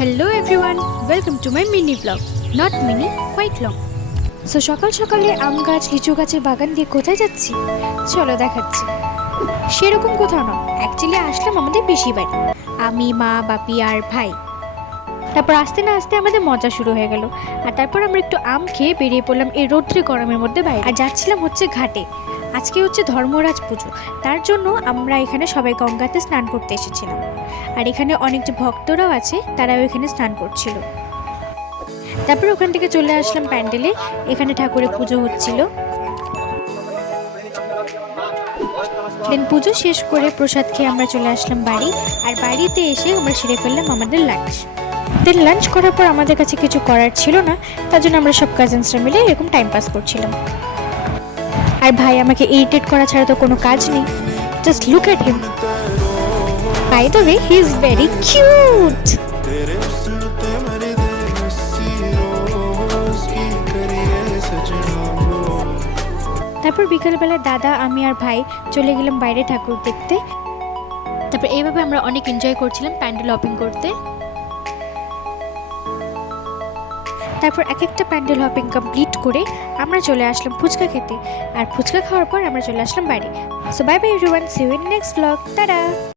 Hello everyone, welcome to my mini blog, not mini, quite long. So সকাল সকালে আম গাছ লিচু গাছের বাগান দিয়ে কোথায় যাচ্ছি চলো দেখাচ্ছি। সেরকম কোথাও না, অ্যাকচুয়ালি আসলাম আমাদের পিসি বাড়ি, আমি, মা, বাপি আর ভাই। তারপর আস্তে না আস্তে আমাদের মজা শুরু হয়ে গেল। আর তারপর আমরা একটু আম খেয়ে বেরিয়ে পড়লাম এই রৌদ্রে গরমের মধ্যে বাইরে। আর যাচ্ছিলাম হচ্ছে ঘাটে। আজকে হচ্ছে ধর্মরাজ পুজো, তার জন্য আমরা এখানে সবাই গঙ্গাতে স্নান করতে এসেছিলাম। আর এখানে অনেক যে ভক্তরাও আছে তারাও এখানে স্নান করছিল। তারপর ওখান থেকে চলে আসলাম প্যান্ডেলে, এখানে ঠাকুরের পুজো হচ্ছিল। দেন পুজো শেষ করে প্রসাদ খেয়ে আমরা চলে আসলাম বাড়ি। আর বাড়িতে এসে আমরা সেরে ফেললাম আমাদের লাঞ্চ। দেন লাঞ্চ করার পর আমাদের কাছে কিছু করার ছিল না, তার জন্য আমরা সব কাজিনসরা মিলে এরকম টাইম পাস করছিলাম। আর ভাই আমাকে ইরিটেট করা ছাড়া তো কোনো কাজ নেই। Just look at him, by the way he is very cute. তারপর বিকালবেলা দাদা, আমি আর ভাই চলে গেলাম বাইরে ঠাকুর দেখতে। তারপর এইভাবে আমরা অনেক এনজয় করছিলাম প্যান্ডেল হপিং করতে। তারপর এক একটা প্যান্ডেল হপিং কমপ্লিট করে আমরা চলে আসলাম ফুচকা খেতে। আর ফুচকা খাওয়ার পর আমরা চলে আসলাম বাড়ি। So bye bye everyone, see you in next blog, tata.